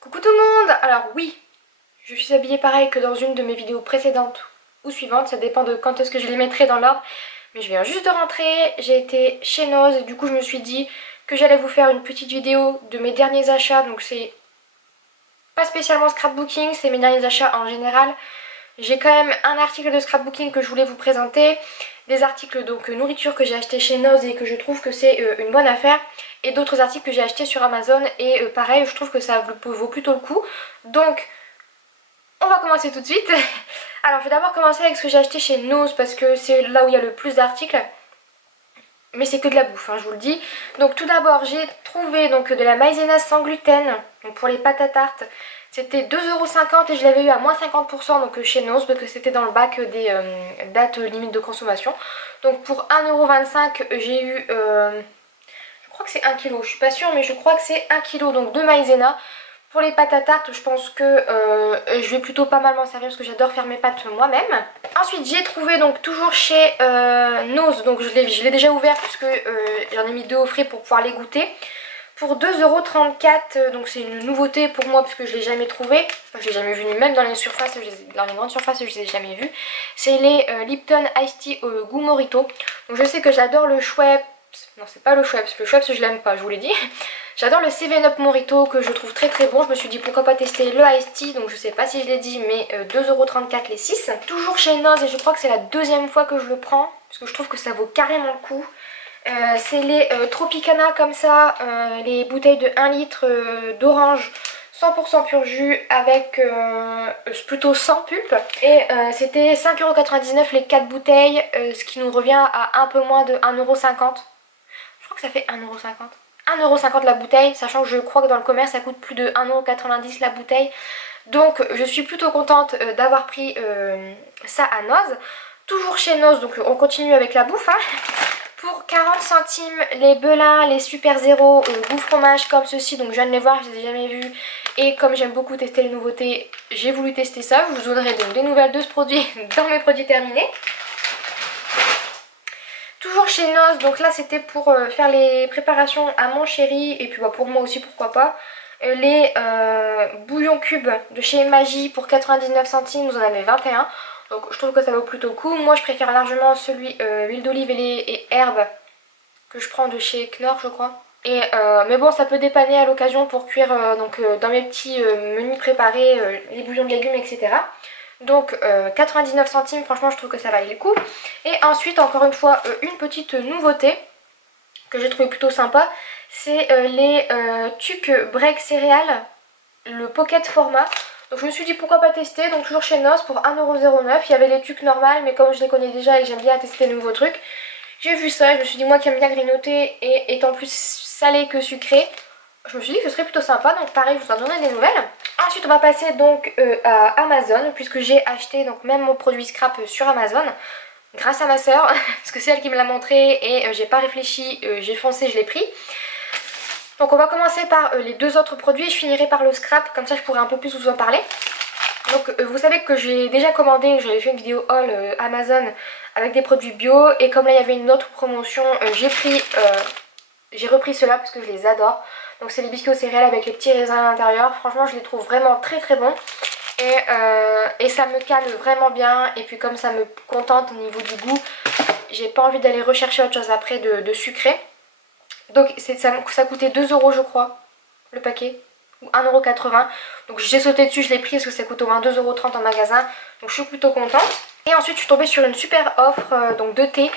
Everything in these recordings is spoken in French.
Coucou tout le monde! Alors oui, je suis habillée pareil que dans une de mes vidéos précédentes ou suivantes, ça dépend de quand est-ce que je les mettrai dans l'ordre. Mais je viens juste de rentrer, j'ai été chez Noz et du coup je me suis dit que j'allais vous faire une petite vidéo de mes derniers achats. Donc c'est pas spécialement scrapbooking, c'est mes derniers achats en général. J'ai quand même un article de scrapbooking que je voulais vous présenter, des articles donc nourriture que j'ai acheté chez Noz et que je trouve que c'est une bonne affaire, et d'autres articles que j'ai achetés sur Amazon et pareil je trouve que ça vaut plutôt le coup. Donc on va commencer tout de suite. Alors je vais d'abord commencer avec ce que j'ai acheté chez Noz parce que c'est là où il y a le plus d'articles. Mais c'est que de la bouffe, hein, je vous le dis. Donc tout d'abord j'ai trouvé donc de la maïzena sans gluten, donc pour les pâtes à tarte. C'était 2,50€ et je l'avais eu à moins 50% donc chez Noz parce que c'était dans le bac des dates limite de consommation. Donc pour 1,25€ j'ai eu, je crois que c'est 1 kg, je suis pas sûre mais je crois que c'est 1 kg donc de maïzena. Pour les pâtes à tarte, je pense que je vais plutôt pas mal m'en servir parce que j'adore faire mes pâtes moi-même. Ensuite, j'ai trouvé donc toujours chez Noz, donc je l'ai déjà ouvert puisque j'en ai mis 2 au frais pour pouvoir les goûter. Pour 2,34€, donc c'est une nouveauté pour moi parce que je l'ai jamais trouvé. Enfin, je l'ai jamais vu, même dans les surfaces, dans les grandes surfaces, je les ai jamais vus. C'est les Lipton Iced Tea goût Morito. Donc je sais que j'adore le Schweppes. Non, c'est pas le Schweppes, je l'aime pas, je vous l'ai dit. J'adore le 7up Morito que je trouve très très bon. Je me suis dit pourquoi pas tester le Iced Tea, donc je sais pas si je l'ai dit, mais 2,34€ les 6. Toujours chez Noz et je crois que c'est la deuxième fois que je le prends parce que je trouve que ça vaut carrément le coup. C'est les Tropicana comme ça, les bouteilles de 1 litre d'orange 100% pur jus avec plutôt sans pulpe. Et c'était 5,99€ les 4 bouteilles, ce qui nous revient à un peu moins de 1,50€. Je crois que ça fait 1,50€. 1,50€ la bouteille, sachant que je crois que dans le commerce ça coûte plus de 1,90€ la bouteille. Donc je suis plutôt contente d'avoir pris ça à Noz. Toujours chez Noz, donc on continue avec la bouffe. Hein. Pour 40 centimes, les Belin, les Super Zéro goût fromage comme ceci, donc je viens de les voir, je les ai jamais vus. Et comme j'aime beaucoup tester les nouveautés, j'ai voulu tester ça. Je vous donnerai donc des nouvelles de ce produit dans mes produits terminés. Toujours chez Noz, donc là c'était pour faire les préparations à mon chéri et puis bah, pour moi aussi pourquoi pas. Les bouillons cubes de chez Maggi pour 99 centimes, vous en avez 21. Donc je trouve que ça vaut plutôt le coup. Moi je préfère largement celui huile d'olive et herbes que je prends de chez Knorr je crois. Et, mais bon ça peut dépanner à l'occasion pour cuire dans mes petits menus préparés les bouillons de légumes etc. Donc 99 centimes, franchement je trouve que ça valait le coup. Et ensuite encore une fois une petite nouveauté que j'ai trouvé plutôt sympa, c'est les tucs break céréales, le pocket format. Donc je me suis dit pourquoi pas tester, donc toujours chez Noz pour 1,09€. Il y avait les tucs normales mais comme je les connais déjà et que j'aime bien tester de nouveaux trucs, j'ai vu ça et je me suis dit moi qui aime bien grignoter et étant plus salé que sucré, je me suis dit que ce serait plutôt sympa, donc pareil je vous en donnerai des nouvelles. Ensuite on va passer donc à Amazon puisque j'ai acheté donc même mon produit scrap sur Amazon grâce à ma soeur parce que c'est elle qui me l'a montré et j'ai pas réfléchi, j'ai foncé, je l'ai pris. Donc on va commencer par les deux autres produits et je finirai par le scrap, comme ça je pourrai un peu plus vous en parler. Donc vous savez que j'ai déjà commandé, j'avais fait une vidéo haul Amazon avec des produits bio et comme là il y avait une autre promotion, j'ai repris ceux-là parce que je les adore. Donc c'est les biscuits aux céréales avec les petits raisins à l'intérieur, franchement je les trouve vraiment très très bons. Et ça me cale vraiment bien et puis comme ça me contente au niveau du goût, j'ai pas envie d'aller rechercher autre chose après de sucré. Donc ça coûtait 2€ je crois le paquet, ou 1,80€. Donc j'ai sauté dessus, je l'ai pris parce que ça coûte au moins 2,30€ en magasin. Donc je suis plutôt contente. Et ensuite je suis tombée sur une super offre donc de thé.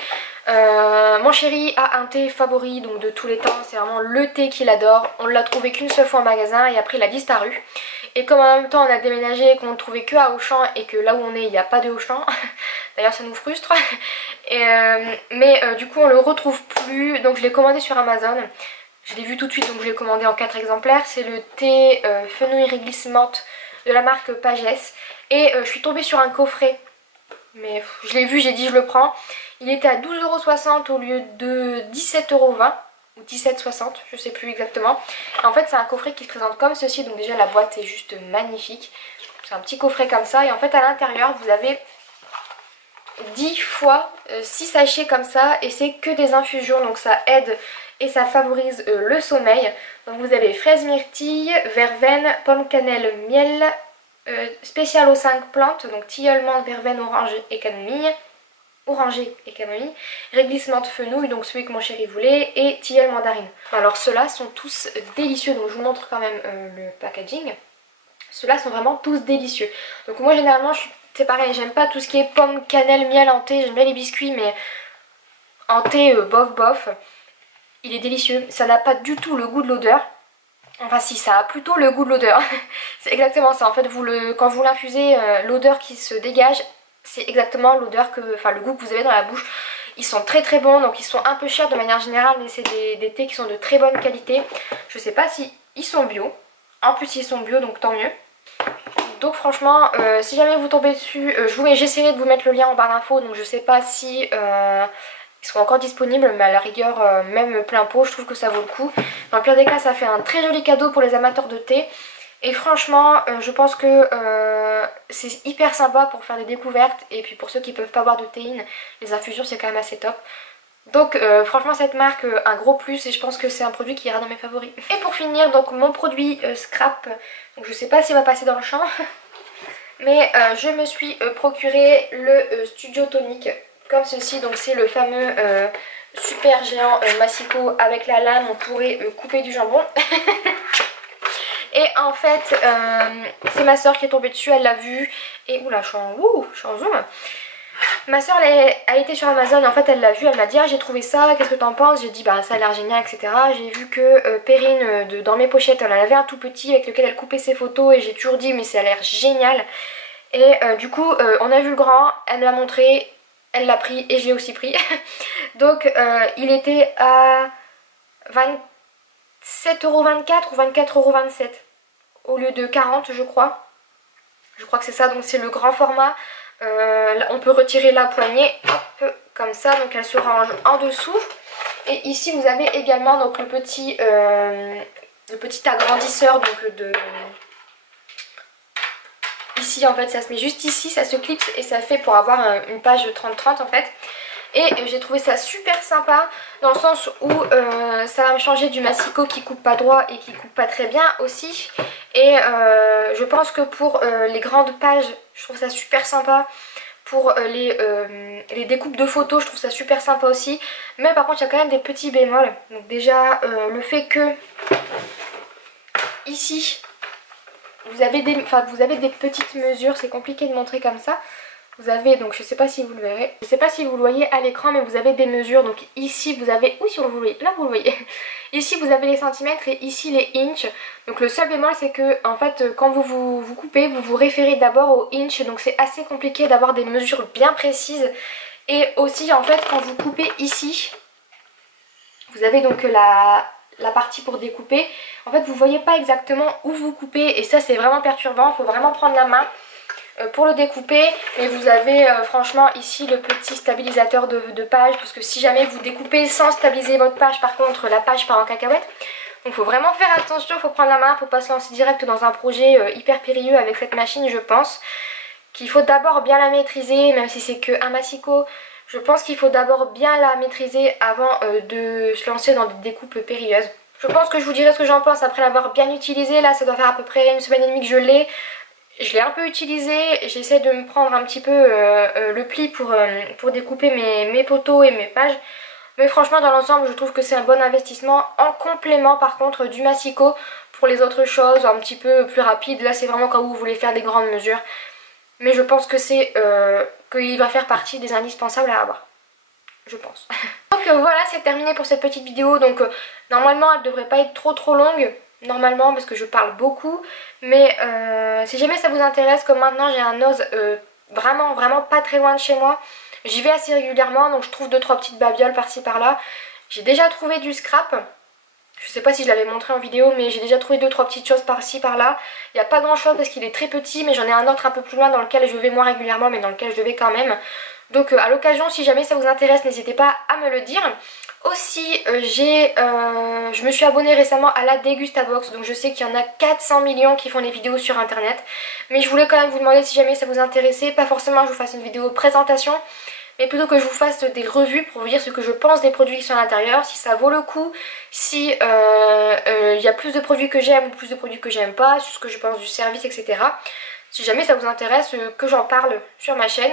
Mon chéri a un thé favori donc de tous les temps, c'est vraiment le thé qu'il adore. On l'a trouvé qu'une seule fois en magasin et après il a disparu. Et comme en même temps on a déménagé et qu'on ne trouvait que à Auchan et que là où on est il n'y a pas de Auchan, d'ailleurs ça nous frustre. Mais du coup on le retrouve plus, donc je l'ai commandé sur Amazon. Je l'ai vu tout de suite donc je l'ai commandé en 4 exemplaires. C'est le thé fenouil réglisse menthe de la marque Pagès. Et je suis tombée sur un coffret. Mais je l'ai vu, j'ai dit je le prends. Il était à 12,60€ au lieu de 17,20€ ou 17,60€, je sais plus exactement. Et en fait c'est un coffret qui se présente comme ceci, donc déjà la boîte est juste magnifique. C'est un petit coffret comme ça et en fait à l'intérieur vous avez 10 fois 6 sachets comme ça et c'est que des infusions, donc ça aide et ça favorise le sommeil. Donc vous avez fraise myrtille, verveine, pomme cannelle, miel, spécial aux 5 plantes, donc tilleul, menthe, verveine, orange et camomille. Orangé et camomille, réglissement de fenouil, donc celui que mon chéri voulait, et tilleul mandarine. Alors ceux-là sont tous délicieux, donc je vous montre quand même le packaging. Ceux-là sont vraiment tous délicieux. Donc moi généralement, c'est pareil, j'aime pas tout ce qui est pomme, cannelle, miel en thé, j'aime bien les biscuits, mais en thé, bof bof. Il est délicieux, ça n'a pas du tout le goût de l'odeur. Enfin si, ça a plutôt le goût de l'odeur. C'est exactement ça, en fait quand vous l'infusez, l'odeur qui se dégage, c'est exactement l'odeur le goût que vous avez dans la bouche. Ils sont très très bons, donc ils sont un peu chers de manière générale, mais c'est des thés qui sont de très bonne qualité. Je sais pas si ils sont bio, en plus ils sont bio, donc tant mieux. Donc franchement, si jamais vous tombez dessus, j'essaierai de vous mettre le lien en barre d'infos, donc je sais pas si ils seront encore disponibles, mais à la rigueur, même plein pot, je trouve que ça vaut le coup. Dans le pire des cas, ça fait un très joli cadeau pour les amateurs de thé. Et franchement, je pense que c'est hyper sympa pour faire des découvertes. Et puis pour ceux qui peuvent pas boire de théine, les infusions c'est quand même assez top. Donc franchement cette marque, un gros plus, et je pense que c'est un produit qui ira dans mes favoris. Et pour finir, donc mon produit Scrap, donc je sais pas s'il va passer dans le champ, mais je me suis procuré le Studio Tonic comme ceci. Donc c'est le fameux super géant massicot avec la lame, on pourrait couper du jambon. Et en fait, c'est ma soeur qui est tombée dessus, elle l'a vu. Et oula, je suis en zoom. Ma soeur a été sur Amazon, en fait elle l'a vu, elle m'a dit ah j'ai trouvé ça, qu'est-ce que t'en penses? J'ai dit bah ça a l'air génial, etc. J'ai vu que Perrine dans mes pochettes, elle en avait un tout petit avec lequel elle coupait ses photos, et j'ai toujours dit mais ça a l'air génial. Et du coup on a vu le grand, elle me l'a montré, elle l'a pris et je l'ai aussi pris. Donc il était à 27,24€ ou 24,27€ au lieu de 40 je crois. Je crois que c'est ça, donc c'est le grand format. On peut retirer la poignée, hop, comme ça, donc elle se range en dessous. Et ici vous avez également donc le petit agrandisseur donc ici en fait ça se met juste ici, ça se clipse et ça fait pour avoir une page 30-30 en fait. Et j'ai trouvé ça super sympa dans le sens où ça va me changer du massicot qui coupe pas droit et qui coupe pas très bien aussi. Et je pense que pour les grandes pages, je trouve ça super sympa. Pour les découpes de photos, je trouve ça super sympa aussi. Mais par contre, il y a quand même des petits bémols. Donc déjà, le fait que ici, vous avez des petites mesures. C'est compliqué de montrer comme ça. Vous avez, donc je sais pas si vous le verrez, je sais pas si vous le voyez à l'écran, mais vous avez des mesures. Donc ici vous avez, où si vous le voyez, là vous le voyez. Ici vous avez les centimètres et ici les inches. Donc le seul bémol c'est que en fait quand vous coupez, vous vous référez d'abord aux inches. Donc c'est assez compliqué d'avoir des mesures bien précises. Et aussi en fait quand vous coupez ici, vous avez donc la partie pour découper. En fait vous voyez pas exactement où vous coupez et ça c'est vraiment perturbant, il faut vraiment prendre la main pour le découper. Mais vous avez franchement ici le petit stabilisateur de page, parce que si jamais vous découpez sans stabiliser votre page, par contre la page part en cacahuète. Donc il faut vraiment faire attention, il faut prendre la main, il ne faut pas se lancer direct dans un projet hyper périlleux avec cette machine. Je pense qu'il faut d'abord bien la maîtriser, même si c'est qu'un massicot. Je pense qu'il faut d'abord bien la maîtriser avant de se lancer dans des découpes périlleuses. Je pense que je vous dirai ce que j'en pense après l'avoir bien utilisé. Là ça doit faire à peu près 1 semaine et demie que je l'ai. Je l'ai un peu utilisé, j'essaie de me prendre un petit peu le pli pour découper mes photos et mes pages. Mais franchement dans l'ensemble je trouve que c'est un bon investissement en complément par contre du massicot pour les autres choses un petit peu plus rapides. Là c'est vraiment quand vous voulez faire des grandes mesures. Mais je pense que qu'il va faire partie des indispensables à avoir. Je pense. Donc voilà, c'est terminé pour cette petite vidéo. Donc normalement elle devrait pas être trop longue. Normalement parce que je parle beaucoup, mais si jamais ça vous intéresse, comme maintenant j'ai un Oz vraiment pas très loin de chez moi, j'y vais assez régulièrement, donc je trouve 2-3 petites babioles par-ci par-là. J'ai déjà trouvé du scrap, je sais pas si je l'avais montré en vidéo, mais j'ai déjà trouvé 2-3 petites choses par-ci par-là. Il n'y a pas grand chose parce qu'il est très petit, mais j'en ai un autre un peu plus loin dans lequel je vais moins régulièrement, mais dans lequel je vais quand même. Donc à l'occasion, si jamais ça vous intéresse, n'hésitez pas à me le dire. Aussi, je me suis abonnée récemment à la Degustabox, donc je sais qu'il y en a 400 millions qui font des vidéos sur internet. Mais je voulais quand même vous demander si jamais ça vous intéressait, pas forcément que je vous fasse une vidéo présentation, mais plutôt que je vous fasse des revues pour vous dire ce que je pense des produits qui sont à l'intérieur, si ça vaut le coup, si y a plus de produits que j'aime ou plus de produits que j'aime pas, sur ce que je pense du service, etc. Si jamais ça vous intéresse que j'en parle sur ma chaîne.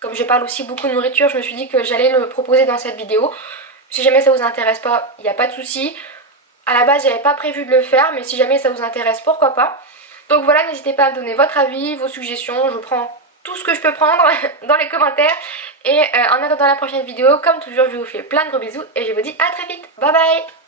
Comme je parle aussi beaucoup de nourriture, je me suis dit que j'allais le proposer dans cette vidéo. Si jamais ça vous intéresse pas, il n'y a pas de souci. À la base, j'avais pas prévu de le faire, mais si jamais ça vous intéresse, pourquoi pas. Donc voilà, n'hésitez pas à me donner votre avis, vos suggestions. Je prends tout ce que je peux prendre dans les commentaires. Et en attendant la prochaine vidéo, comme toujours, je vous fais plein de gros bisous et je vous dis à très vite. Bye bye!